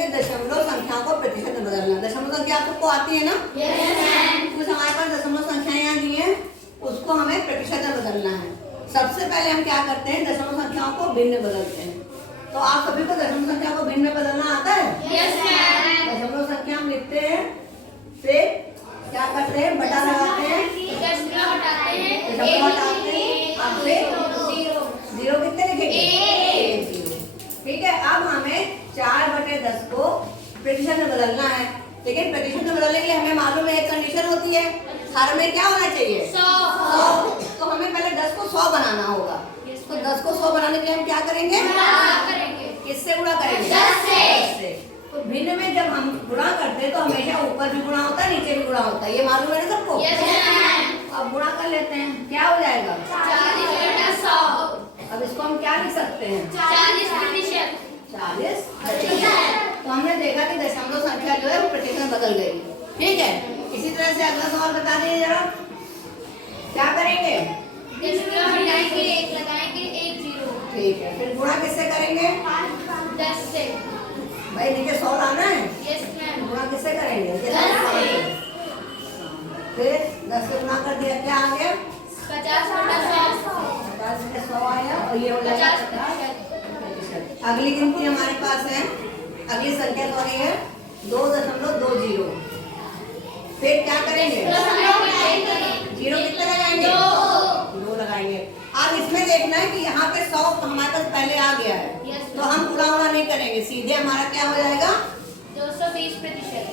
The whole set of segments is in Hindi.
सीखेंगे दशमलव संख्याओं को प्रतिशत में बदलना। दशमलव संख्या आपको आती है ना? कुछ हमारे पास दशमलव संख्याएं यहाँ दी हैं, उसको हमें प्रतिशत में बदलना है। सबसे पहले हम क्या करते हैं, दशमलव संख्याओं को भिन्न में बदलते हैं। तो आप सभी को दशमलव संख्या को भिन्न में बदलना आता है? दशमलव संख्या हम लिखते हैं, फिर क्या करते हैं, बटा लगाते हैं, दशमलव हटाते हैं, अब फिर जीरो कितने लिखेंगे? 1 0। ठीक है, अब हमें 4/10 को प्रतिशत में बदलना है। लेकिन प्रतिशत में बदलने के लिए हमें मालूम है एक कंडीशन होती है, हर में क्या होना चाहिए? 100। तो हमें पहले 10 को 100 बनाना होगा। तो 10 को 100 बनाने के लिए हम क्या करेंगे? किससे गुणा करेंगे? 10 से। तो भिन्न में जब हम गुणा करते हैं तो हमेशा ऊपर भी गुणा होता है, नीचे भी गुणा होता है, ये मालूम है ना सबको? अब गुणा कर लेते हैं, क्या हो जाएगा? 40/100। अब इसको हम क्या लिख सकते हैं? 40%। तो हमने देखा कि दशमलव संख्या जो है वो प्रतिशत में बदल गई। ठीक है, इसी तरह से अगला सवाल बता दीजिए जरा, क्या करेंगे? दशमलव हटाएंगे, 1 लगाएंगे, 1 0। ठीक है, फिर गुणा किससे करेंगे? 10 से। भाई नीचे 100 लाना है। Yes ma'am. गुणा किससे करेंगे? 10 से। फिर 10 से गुणा कर दिया, क्या आ गया? 50/100। 50/100 आया और ये हो जाएगा 50%। अगली गिनती हमारे पास है, अगली संख्या सॉरी है 2.20। फिर क्या करेंगे? जीरो कितने लगाएंगे? 2 लगाएंगे। अब इसमें देखना है कि यहाँ पे 100 हमारे पास पहले आ गया है, तो हम गुणा नहीं करेंगे, सीधे हमारा क्या हो जाएगा? 220%।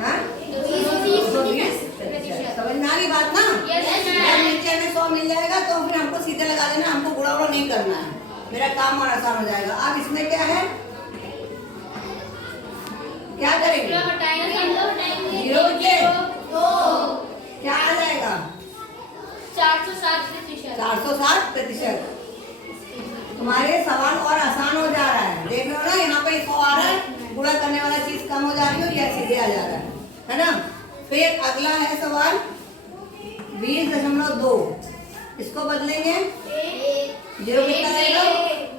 हाँ, 220%। समझ में आ रही बात ना? जब नीचे में 100 मिल जाएगा तो फिर हमको सीधे लगा देना, हमको गुणा नहीं करना है, मेरा काम और आसान हो जाएगा। अब इसमें क्या है, क्या करेंगे? जीरो बचे, क्या आ जाएगा? 407%। तुम्हारे सवाल और आसान हो जा रहा है, देख रहे हो ना, यहाँ पे 100 आ रहा है, गुणा करने वाला चीज कम हो जा रही है और यह सीधे आ जा रहा है ना? फिर अगला है सवाल 20.2, इसको बदलेंगे, जीरो कितना रहेगा?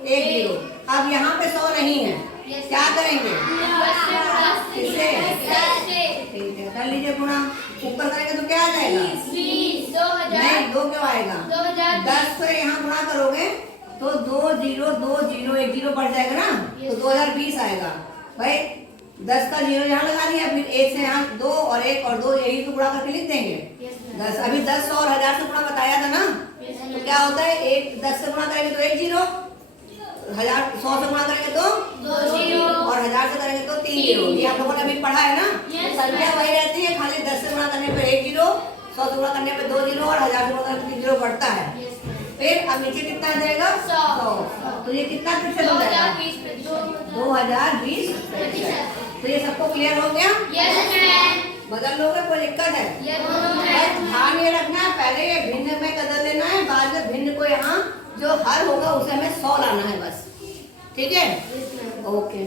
1 0। अब यहाँ पे 100 नहीं है, क्या करेंगे? किससे? ठीक है, कर लीजिए गुणा, ऊपर करेंगे तो क्या आ जाएगा? 20। नहीं, 2 क्यों आएगा? 10 से यहाँ गुणा करोगे तो 2 0 2 0 1 0 बढ़ जाएगा ना, तो 2020 आएगा। भाई 10 का 0 यहाँ लगा दिया, फिर 1 से यहाँ 2 और 1 और 2 यही तो गुणा करके लिख देंगे। 10 अभी 10 और 1000 से गुणा बताया था ना, तो क्या होता है, 10 से गुणा करेंगे तो 1 0, 100 से गुणा करेंगे तो 2 0 और 1000 से करेंगे तो 3 0। ये आप लोगों ने अभी पढ़ा है ना? संख्या वही रहती है, खाली 10 से गुणा करने पर 1 0, 100 से गुणा करने पर 2 0 और 1000 से गुणा करने पर 3 0 बढ़ता है। फिर अब नीचे कितना आ जाएगा? 100। तो ये कितना प्रतिशत हो जाएगा? 2020%। तो ये सबको क्लियर हो गया? बदल लोगे, कोई दिक्कत है? बस ध्यान ये रखना है, पहले ये भिन्न में बदल लेना है, बाद में भिन्न को यहाँ जो हर होगा उसे हमें 100 लाना है बस। ठीक है, ओके।